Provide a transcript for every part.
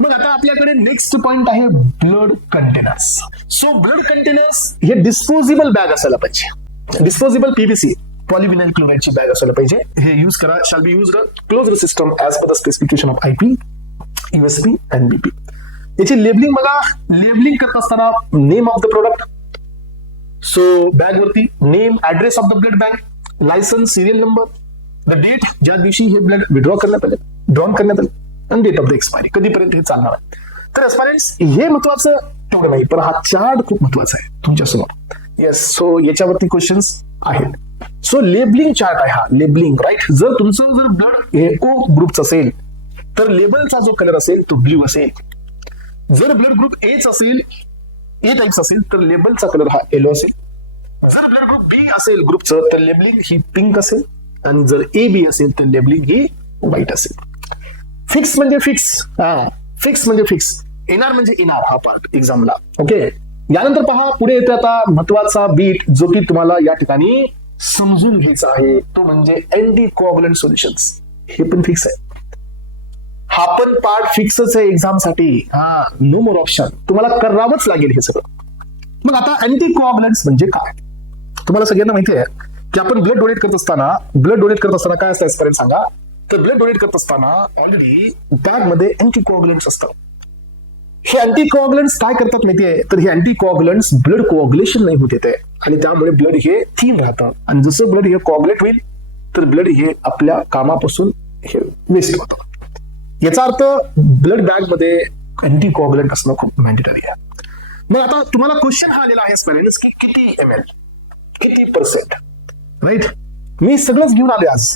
मग आता आपल्याकडे नेक्स्ट पॉइंट आहे blood containers. So blood containers हे डिस्पोजेबल बॅग असायला पाहिजे. डिस्पोजेबल पीव्हीसी पॉलिव्हिनाइल क्लोराइडची बॅग असायला पाहिजे. हे यूज करा. Shall be used closed system as per the specification of IP, USP and BP. याची लेबलिंग बघा. लेबलिंग करत असताना name of the product. So bag वरती name, address of the blood bank, licence, serial number, the date ज्या दिवशी हे blood withdraw करण्यात आले, ड्रॉन करण्यात आले, आणि डेट ऑफ द एक्सपायरी, कधीपर्यंत हे चालणार आहे. तर एस्पायरंट्स हे महत्वाचं तेवढं नाही, पण हा चार्ट खूप महत्वाचा आहे तुमच्यासमोर. येस, सो याच्यावरती क्वेश्चन्स आहेत. सो लेबलिंग चार्ट आहे हा. Labeling right. जर तुमचं जर ब्लड हे ओ ग्रुपचं असेल तर लेबलचा जो कलर असेल तो ब्ल्यू असेल. जर ब्लड ग्रुप एच असेल, ए टाइप्स असेल, तर लेबलचा कलर हा येलो असेल. जर ब्लड ग्रुप बी असेल ग्रुपचं तर लेबलिंग ही पिंक असेल, आणि जर ए बी असेल तर लेबलिंग ही व्हाईट असेल. फिक्स म्हणजे फिक्स. फिक्स म्हणजे फिक्स. येणार म्हणजे येणार हा पार्ट एक्झामला. ओके. यानंतर पहा पुढे येते आता महत्वाचा बीट जो की तुम्हाला या ठिकाणी समजून घ्यायचा आहे, तो म्हणजे अँटी कोअगुलंट सोल्युशन्स. हे पण फिक्स आहे. हा पण पार्ट फिक्सच आहे एक्झाम साठी. No more option. तुम्हाला करावंच लागेल हे सगळं. मग आता अँटी कोअगुलंट्स म्हणजे काय तुम्हाला सगळ्यांना माहिती आहे की आपण ब्लड डोनेट करत असताना काय असतं एस्पायरंट सांगा. तर ब्लड डोनेट करत असताना ऑलरेडी बॅग मध्ये अँटी कोअगुलंट्स असतात. हे अँटी कोअगुलंट्स काय करतात माहितीये, तर हे अँटी कोअगुलंट्स ब्लड कोअगुलेशन नाही होत येते, आणि त्यामुळे ब्लड हे थिन राहतं, आणि जसं ब्लड हे कोअगुलेट होईल तर ब्लड हे आपल्या कामापासून हे वेस्ट होतं. याचा अर्थ ब्लड बॅग मध्ये अँटी कोअगुलंट असणं खूप मॅन्डेटरी आहे. मग आता तुम्हाला क्वेश्चन हा आलेला आहे स्पेरेंट्स की किती ml, किती %, राईट. मी सगळंच घेऊन आले आज.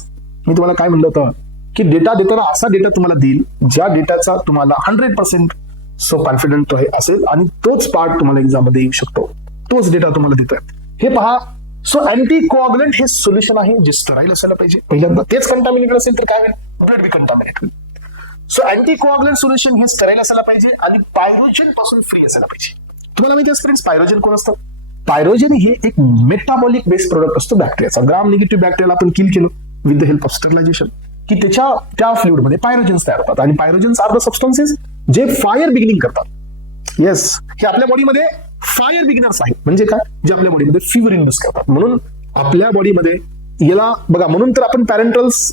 मी तुम्हाला काय म्हणलं होतं की डेटा देताना असा डेटा तुम्हाला देईल ज्या डेटाचा तुम्हाला 100% सो कॉन्फिडंट असेल, आणि तोच पार्ट तुम्हाला एक्झाम मध्ये येऊ शकतो. तोच डेटा तुम्हाला देतोय. हे पहा. सो अँटी कोअगुलंट हे सोल्युशन आहे जे स्टराईल असायला पाहिजे. पहिल्यांदा तेच कंटामिनेटेड असेल तर काय होईल, ब्लड बी कंटामिनेट होईल. सो अँटी कोअगुलंट सोल्युशन हे स्टराईल असायला पाहिजे आणि पायरोजन पासून फ्री असायला पाहिजे. तुम्हाला माहिती आहे फ्रेंड्स पायरोजन कोण असतं. पायरोजन हे एक मेटाबॉलिक बेस्ड प्रोडक्ट असतो बॅक्टेरियाचा. ग्राम निगेटिव्ह बॅक्टेरियाला आपण किल केलं with the help of sterilisation की त्या फ्लुइड मध्ये पायरोजन्स तयार होतात, आणि पायरोजन्स आर द सबस्टन्सेस जे फायर बिगिनिंग करतात. येस, हे आपल्या बॉडीमध्ये फायर बिगिनर्स आहेत. म्हणजे काय, जे आपल्या बॉडीमध्ये फीवर इंड्यूस करतात. म्हणून आपल्या बॉडीमध्ये याला बघा, म्हणून तर आपण पॅरेंटल्स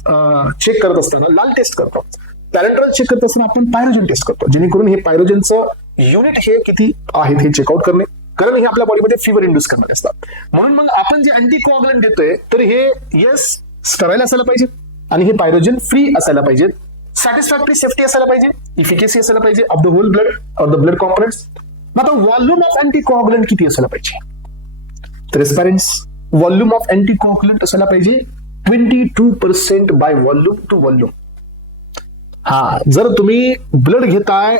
चेक करत असताना लाल टेस्ट करतो. पॅरेंटल्स चेक करत असताना आपण पायरोजन टेस्ट करतो, जेणेकरून हे पायरोजनचं युनिट हे किती आहेत हे चेकआउट करणे, कारण हे आपल्या बॉडीमध्ये फीवर इंड्यूस करणारे असतात. म्हणून मग आपण जे अँटी कोअगुलंट देतोय तर हे येस स्टराईल असायला पाहिजे, आणि हे पायरोजन फ्री असायला पाहिजे, सॅटिस्फॅक्टरी सेफ्टी असायला पाहिजे, इफिकेसी असायला पाहिजे of the whole blood of the blood components. आता व्हॉल्यूम ऑफ अँटी कोअगुलंट किती असायला पाहिजे, तर percent volume of anticoagulant असायला पाहिजे 22% बाय व्हॉल्यूम टू व्हॉल्यूम. जर तुम्ही ब्लड घेताय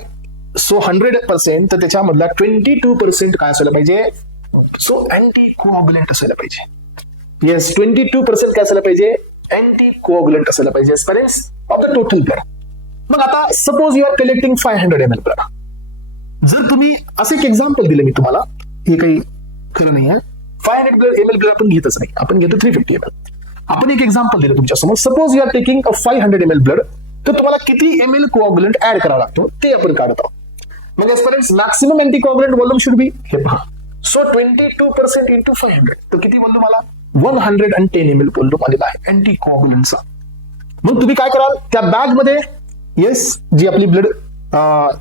सो 100% तर त्याच्यामधला 22% काय असायला पाहिजे, सो अँटी कोअगुलंट असायला पाहिजे. येस, 22% काय असायला पाहिजे, अँटी कोअगुलंट असायला पाहिजे percent of the total blood. मग आता suppose you are collecting 500 ml blood. जर तुम्ही असं एक एक्झाम्पल दिलं मी तुम्हाला, हे काही खरं नाही आहे. 500 ml ब्लड आपण घेतच नाही, आपण घेतो 350 ml. आपण एक एक्झाम्पल दिलं तुमच्या समोर. Suppose you are taking 500 ml blood, तर तुम्हाला किती ml कोअगुलंट ऍड करावा लागतो ते आपण काढत आहोत. मग parents maximum anticoagulant volume should be, हे पहा, सो 22% इंटू 500, तर किती व्हॉल्यूम आला, 110 ml व्हॉल्यूम आलेला आहे अँटी कोअगुलंटचा. मग तुम्ही काय कराल, त्या बॅग मध्ये येस जी आपली ब्लड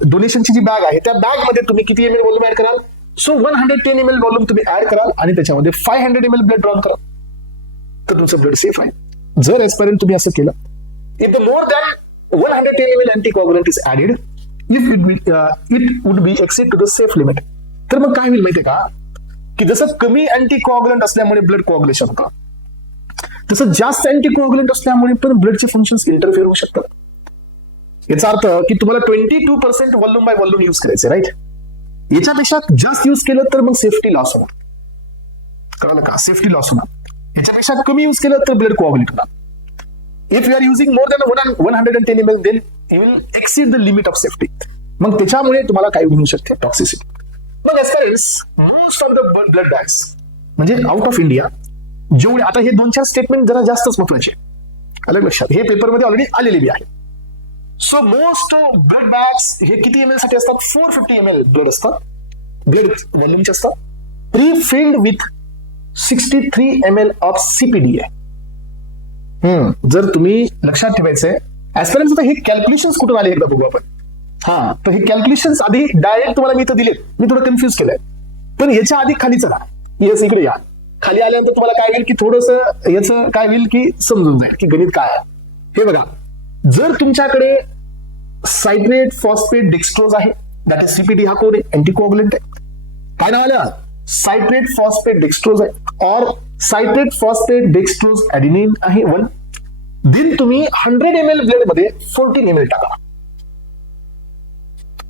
डोनेशनची जी बॅग आहे त्या बॅग मध्ये तुम्ही किती ml व्हॉल्यूम ऍड कराल, सो 110 ml व्हॉल्यूम तुम्ही ऍड कराल, आणि त्याच्यामध्ये 500 ml ब्लड ड्रॉन कराल, तर तुमचं ब्लड सेफ आहे. जर एस्पायरंट तुम्ही असं केलं, if the more than 110 ml anticoagulant is added, if it would be exceed to the safe limit. तर मग काय होईल माहितीये का, की जसं कमी अँटीकोअगुलंट असल्यामुळे ब्लड कोअगुलेशन होतं, तसं जास्त अँटीकोअगुलंट असल्यामुळे पण ब्लडचे फंक्शन्स इंटरफिअर होऊ शकतात. याचा अर्थ की तुम्हाला 22% व्हॉल्यूम बाय व्हॉल्यूम युज करायचे, राईट. याच्यापेक्षा जास्त युज केलं तर मग सेफ्टी लॉस होणार, कळलं का, सेफ्टी लॉस होणार. याच्यापेक्षा कमी युज केलं तर ब्लड कोअगुलेट होणार. If you are using more than 110 ml, then you will exceed the limit of safety. मग त्याच्यामुळे तुम्हाला काय होऊ शकते, टॉक्सिसिटी. मग as far as most of the blood banks, म्हणजे आउट ऑफ इंडिया जेवढे, आता हे 2-4 स्टेटमेंट जरा जास्तच महत्वाचे, अलग लक्षात, हे पेपरमध्ये ऑलरेडी आलेले बी आहे. सो मोस्ट ब्लड बॅग्स हे किती एम एल साठी असतात? 450 ml ब्लड असतात, ब्लड व्हॉल्यूमचे असतात, pre filled with 63 ml of CPDA. जर तुम्ही लक्षात ठेवायचंय ऍस्पिरन्स, आता हे कॅल्क्युलेशन कुठून आले एकदा बघू आपण. हा, तर हे कॅल्क्युलेशन आधी डायरेक्ट तुम्हाला मी इथं दिलेत, मी थोडं कन्फ्युज केलंय, पण याच्या आधी खाली चला, येस इकडे या. खाली आल्यानंतर तुम्हाला काय होईल की थोडंसं याचं काय होईल की समजून जाईल की गणित काय आहे. हे बघा, जर तुमच्याकडे सायट्रेट फॉस्फेट डेक्स्ट्रोज आहे, दॅट इज CPD, हा कोड आहे, अँटीकोअगुलंट आहे. काय नाव आलं? सायट्रेट फॉस्फेट डेक्स्ट्रोज आहे, और सायट्रेट फॉस्फेट डेक्स्ट्रोज ऍडिनिन आहे 1. दिन तुम्ही 100 ml ब्लड मध्ये 14 ml टाका.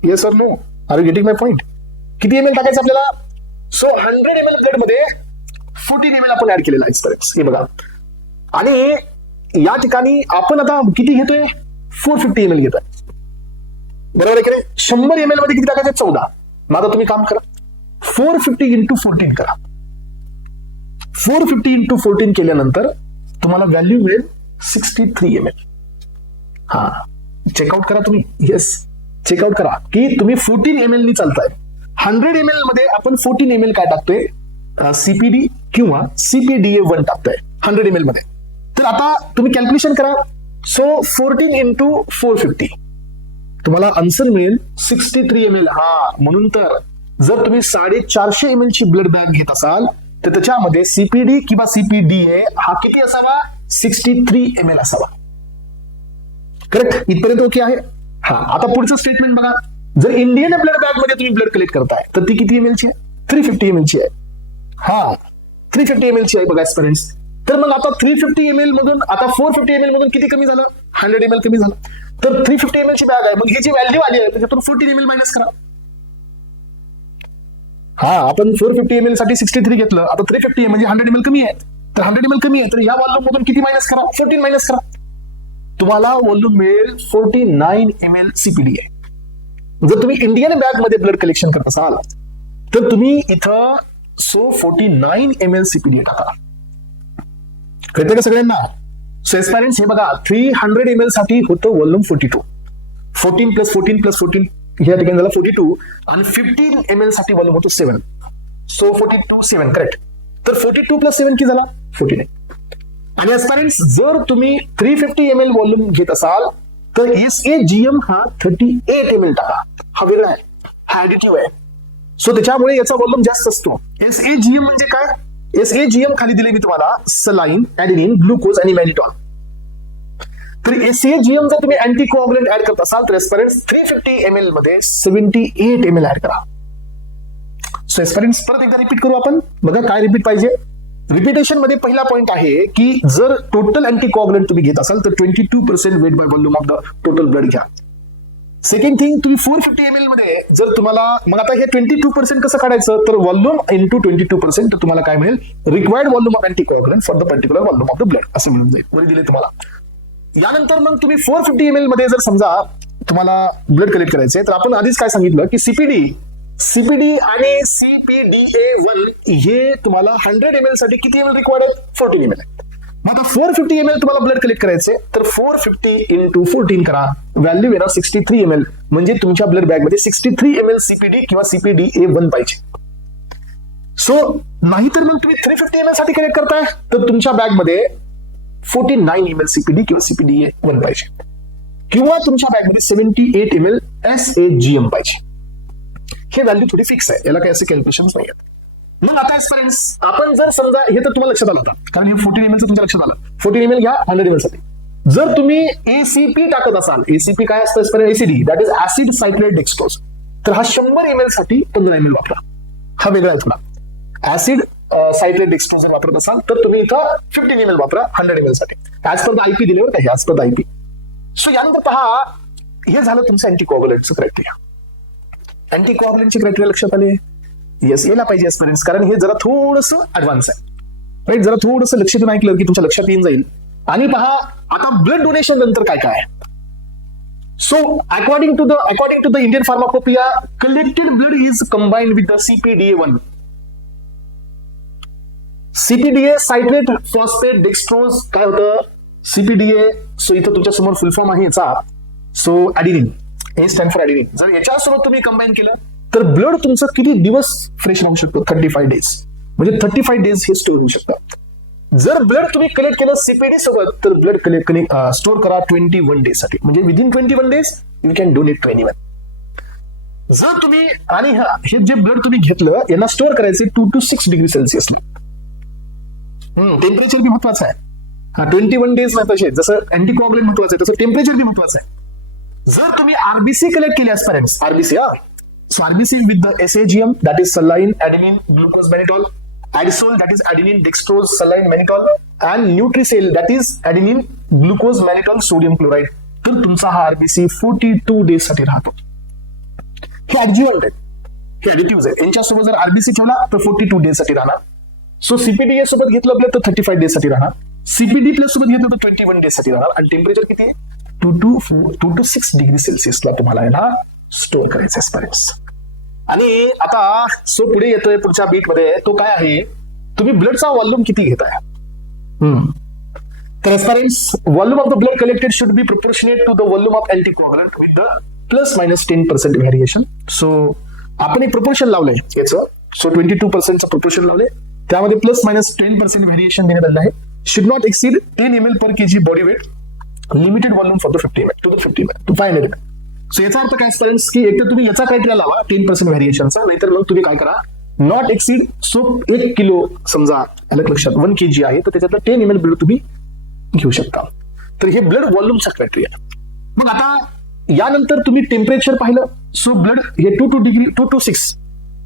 Yes or no? Are you getting my point? किती ml टाकायचं आपल्याला? सो 100 ml ब्लड मध्ये 14 ml आपण ऍड केलेला आहे. हे बघा, आणि या ठिकाणी आपण आता किती घेतोय? 450 ml घेतोय, बरोबर आहे की नाही? 100 ml मध्ये किती टाकायचं? 14. मग आता तुम्ही काम करा, 450 into 14 करा. 450 into 14 केल्यानंतर तुम्हाला व्हॅल्यू मिळेल 63 ml. हा, चेकआउट करा तुम्ही. येस, चेकआउट करा की तुम्ही 14 ml नी चालताय. 100 ml मध्ये आपण 14 ml काय टाकतोय? CPD किंवा CPDA1 टाकतोय 100 ml मध्ये. तर आता तुम्ही कॅल्क्युलेशन करा. सो 14 into 450 तुम्हाला आन्सर मिळेल 63 ml. हा, म्हणून तर जर तुम्ही 450 ml ची ब्लड बॅग घेत असाल तर त्याच्यामध्ये CPD किंवा CPDA हा किती असावा? 63 ml असावा. करेक्ट? इथपर्यंत ओके आहे? हा, आता पुढचं स्टेटमेंट बघा. जर इंडियन ब्लड बॅग मध्ये तुम्ही ब्लड कलेक्ट करताय तर ती किती ml ची आहे? 350 ml ची आहे. हा, 350 ml ची आहे बघा स्टुडंट्स. तर मग आता 350 ml मधून आता 450 ml मधून किती कमी झालं? 100 ml कमी झालं. तर 350 ml ची बॅग आहे, मग ही जी व्हॅल्यू आली आहे त्याच्यातून 14 ml मायनस करा. हा, आपण 450 ml साठी 63 घेतलं, आता 350 म्हणजे 100 ml कमी आहे, तर 100 ml कमी आहे, तर या व्हॉल्यूम मधून किती मायनस करा? 14 मायनस करा. तुम्हाला व्हॉल्यूम मिळेल 49 ml CPDA. जर तुम्ही इंडियन बॅग मध्ये ब्लड कलेक्शन करत असाल तर तुम्ही इथं 49 ml CPDA टाका. कळते का सगळ्यांना? सो एस्पायरंट्स, हे बघा, 300 ml साठी होतं व्हॉल्यूम 42. 14 प्लस 14 प्लस 14 या ठिकाणी झाला 42, आणि 15 ml साठी व्हॉल्यूम होतो 7. So 42 7, correct. तर 42 प्लस 7 किती झाला? 49. आणि एस्पायरंट्स, जर तुम्ही 350 ml व्हॉल्यूम घेत असाल तर SAGM हा 38 ml टाका. हा वेगळा आहे, हा ऍडिटिव्ह आहे. सो त्याच्यामुळे याचा व्हॉल्यूम जास्त असतो. SAGM म्हणजे काय? SAGM खाली दिले मी तुम्हाला: सलाईन, ऍडिनिन, ग्लुकोज आणि मॅलिटॉन. तर SAGM जर तुम्ही अँटीकोअगुलंट ऍड करत असाल तर एस्पिरंट्स 350 ml मध्ये 78 ml ऍड करा. सो एस्पिरंट्स परत एकदा रिपीट करू आपण. बघा काय रिपीट पाहिजे. रिपिटेशन मध्ये पहिला पॉइंट आहे की जर टोटल अँटीकोअगुलंट तुम्ही घेत असाल तर 22% weight by volume of the total blood घ्या. सेकंड थिंग, तुम्ही 450 ml मध्ये जर तुम्हाला, मग आता हे 22% कसं काढायचं, तर व्हॉल्यूम इंटू 22%, तर तुम्हाला काय मिळेल? Required volume of anticoagulant for the particular volume of the blood असं मिळून जाईल. वर दिले तुम्हाला. यानंतर मग तुम्ही 450 ml मध्ये जर समजा तुम्हाला ब्लड कलेक्ट करायचे तर आपण आधीच काय सांगितलं की CPD आणि CPDA1 हे तुम्हाला 100 ml साठी किती ml रिक्वायर्ड आहेत? 14 ml. मग आता 450 ml तुम्हाला ब्लड कलेक्ट करायचे तर 450 इंटू 14 करा, व्हॅल्यू येणार 63 ml. म्हणजे तुमच्या ब्लड बॅग मध्ये 63 ml CPD किंवा CPDA1 पाहिजे. सो नाहीतर मग तुम्ही 350 ml साठी कलेक्ट करताय तर तुमच्या बॅग मध्ये 49 ml CPD किंवा CPDA1 पाहिजे, किंवा तुमच्या बॅग मध्ये 78 ml SAGM पाहिजे. हे व्हॅल्यू थोडी फिक्स आहे, याला काही असे कॅल्क्युलेशन नाही आहेत. मग आता एस्पिरंट्स, आपण जर समजा हे तर तुम्हाला लक्षात आलं होतं कारण हे 14 ml तुमच्या लक्षात आलं. 14 ml घ्या 100 ml साठी. जर तुम्ही ACP टाकत असाल, ACP काय असतं? ACD, that is acid citrate dextrose, तर हा 100 ml साठी 15 ml वापरा. हा वेगळा आहे थोडा. ऍसिड सायक्लेट डेक्स्ट्रोज जर वापरत असाल तर तुम्ही इथं 15 ml वापरा 100 ml साठी. ऍज पर द IP दिल्यावर काही as per the IP. So यानंतर पहा, हे झालं तुमचं अँटीकोअगुलंटचं क्रायटेरिया. अँटीकोअगुलंटची क्रायटेरिया लक्षात आले? येस, यायला पाहिजे एस्पिरंट्स, कारण हे जरा थोडंसं ऍडव्हान्स आहे, राईट. जरा थोडंसं लक्ष देऊन ऐकलं की तुमच्या लक्षात येऊन जाईल. आणि पहा आता ब्लड डोनेशन नंतर काय काय. So according to the Indian pharmacopoeia, collected blood is combined with the CPDA1. CPDA citrate phosphate dextrose काय होतं? CPDA. सो इथं तुमच्या समोर फुल फॉर्म आहे याचा. So adenine, A stand for adenine. जर याच्यासोबत तुम्ही कंबाईन केलं तर ब्लड तुमचं किती दिवस फ्रेश राहू शकतो? 35 डेज. म्हणजे 35 डेज हे स्टोर होऊ शकतात. जर ब्लड तुम्ही कलेक्ट केलं सीपीडी सोबत तर ब्लड स्टोर करा 21 डेज साठी. म्हणजे within 21 days you can donate 21. जर तुम्ही आणि हे जे ब्लड तुम्ही घेतलं यांना स्टोअर करायचे 2 to 6 डिग्री सेल्सिअस. टेम्परेचर बी महत्वाचं आहे. 21 डेज नाही तसे जसं अँटीकोअगुलेंट महत्वाचं आहे तसं टेम्परेचर बी महत्वाचं आहे. जर तुम्ही आरबीसी कलेक्ट केली ऍस्पिरंट्स, RBC so RBC with the SAGM, that is saline, adenine, glucose, mannitol, Addisol, that is adenine, dextrose, saline, mannitol, and Nutrisol, that is adenine, glucose, mannitol, sodium chloride. तर तुमचा हा RBC 42 days साठी राहतो. हे ऍडज्युव्हंट आहेत, हे additive आहेत. यांच्यासोबत जर RBC ठेवला तर 42 डेज साठी राहणार. सो CPDA सोबत घेतलं आपलं तर 35 डेज साठी राहणार. CPD प्लस सोबत घेतलं तर 21 डेज साठी राहणार. आणि टेम्परेचर किती आहे? 2 to 6 डिग्री सेल्सिअसला तुम्हाला याला स्टोअर करायचं एस्पिरंट्स. आणि आता सो पुढे येतोय पुढच्या बीट मध्ये, तो काय आहे? तुम्ही ब्लडचा व्हॉल्यूम किती घेताय? तर aspirants, volume of the blood collected should be proportionate to the volume of anticoagulant with the ±10% variation. So आपण एक प्रोपोर्शन लावलंय याचं. सो 22% प्रोपोर्शन लावले, त्यामध्ये ±10% व्हेरिएशन देण्यात आलेलं आहे. Should not exceed 10 ml per kg body weight, limited volume for the 50 ml to 500 ml. सो याचा अर्थ काय एस्पिरंट्स की एक तर तुम्ही याचा क्रायटेरिया लावा 10% व्हेरिएशनचा, नाहीतर मग तुम्ही काय करा, नॉट एक्सीड. सो 1 किलो समजा लक्षात 1 kg आहे तर त्याच्यातलं 10 ml ब्लड तुम्ही घेऊ शकता. तर हे ब्लड व्हॉल्यूमचा क्रायटेरिया. मग आता यानंतर तुम्ही टेम्परेचर पाहिलं. सो ब्लड हे 2 to 6.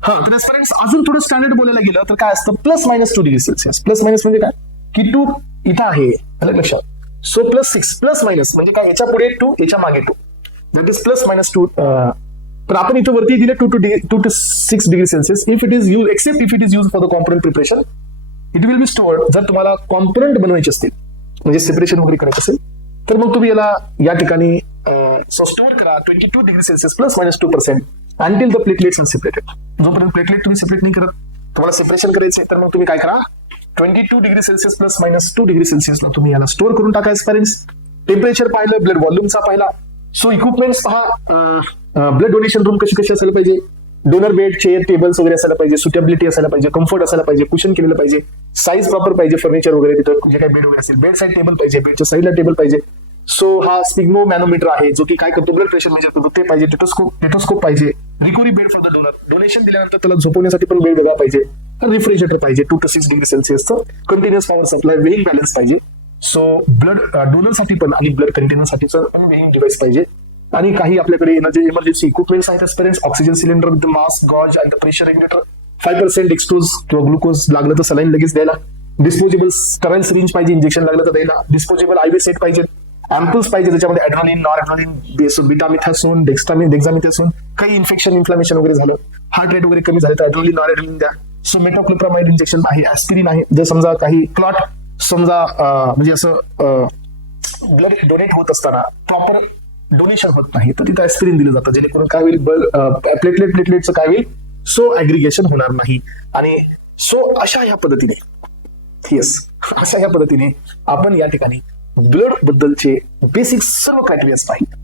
तर एस्पिरंट्स अजून थोडं स्टँडर्ड बोलायला गेलं तर काय असतं? ±2 डिग्री सेल्सिअस. प्लस मायनस म्हणजे काय की 2 इथं आहे लक्षात. सो +6 प्लस मायनस म्हणजे काय? याच्या पुढे 2 याच्या मागे 2, दॅट इज ±2. तर आपण इथं वरती दिले 2 to 6 degree Celsius. If it is use except if it is use for the component preparation, it will be stored. जर तुम्हाला कॉम्पोनंट बनवायचे असतील म्हणजे सेपरेशन वगैरे करायचं असेल तर मग तुम्ही याला या ठिकाणी स्टोअर करा 22 degree Celsius ±2% until the platelets are separated. जोपर्यंत प्लेटलेट तुम्ही सेपरेट नाही करत, तुम्हाला सेपरेशन करायचे तर मग तुम्ही काय करा, 22 डिग्री सेल्सिअस ±2 डिग्री सेल्सिअसला तुम्ही याला स्टोअर करून टाका एस्पिरंट्स. टेम्परेचर पाहिलं, ब्लड व्हॉल्यूमचा पाहिला. सो इक्विपमेंट्स पहा, ब्लड डोनेशन रूम कशी असायला पाहिजे, डोनर बेड, चेअर, टेबल्स वगैरे असायला पाहिजे, सुटेबिलिटी असायला पाहिजे, कम्फर्ट असायला पाहिजे, कुशन केलेलं पाहिजे, साईज प्रॉपर पाहिजे, फर्निचर वगैरे तिथं जे काही बेड वगैरे असेल, बेड साईड टेबल पाहिजे, बेडच्या साईडला टेबल पाहिजे. सो हा स्पिग्मो मॅनोमीटर आहे जो की काय करतो, ब्लड प्रेशर मेजर करतो ते पाहिजे. टेटोस्कोप पाहिजे, recovery bed for the donor, donation दिल्यानंतर त्याला झोपवण्यासाठी पण बेड वेगळा पाहिजे, रेफ्रिजरेटर पाहिजे 2 to 6 डिग्री सेल्सिअसचं, continuous power supply, weighing balance पाहिजे. सो ब्लड डोनरसाठी पण आणि ब्लड कंटेनरसाठीचं पण वेइंग डिव्हाइस पाहिजे. आणि काही आपल्याकडे इमर्जन्सी इक्विपमेंट्स आहेत aspirants, oxygen cylinder with mask, gauze and the pressure regulator, 5% dextrose किंवा ग्लुकोज लागलं तर सलाईन लगेच द्यायला, डिस्पोजेबल स्टराईल सिरिंज पाहिजे, इंजेक्शन लागलं तर द्यायला, डिस्पोजेबल आयव्ही सेट पाहिजे, अँपल्स पाहिजे त्याच्यामध्ये ॲड्रेनालिन, नॉरॲड्रेनालिन, बीटामिथॅसोन, डेक्झामिथॅसोन, काही इन्फेक्शन इन्फ्लामेशन वगैरे झालं, हार्ट रेट वगैरे कमी झालं तर ॲड्रेनालिन, नॉरॲड्रेनालिन द्या. सो मेटोक्लोप्रामाइड इंजेक्शन आहे, ॲस्पिरिन आहे. जर समजा काही क्लॉट समजा म्हणजे असं ब्लड डोनेट होत असताना प्रॉपर डोनेशन होत नाही तर तिथं ॲस्पिरिन दिलं जातं, जेणेकरून काय होईल, प्लेटलेटचं काय होईल, सो ऍग्रिगेशन होणार नाही. आणि सो अशा ह्या पद्धतीने आपण या ठिकाणी ब्लड बद्दलचे बेसिक सर्व क्रायटेरियाज पाहिले.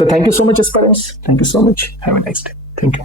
तर thank you so much aspirants, thank you so much, have a nice day. Thank you.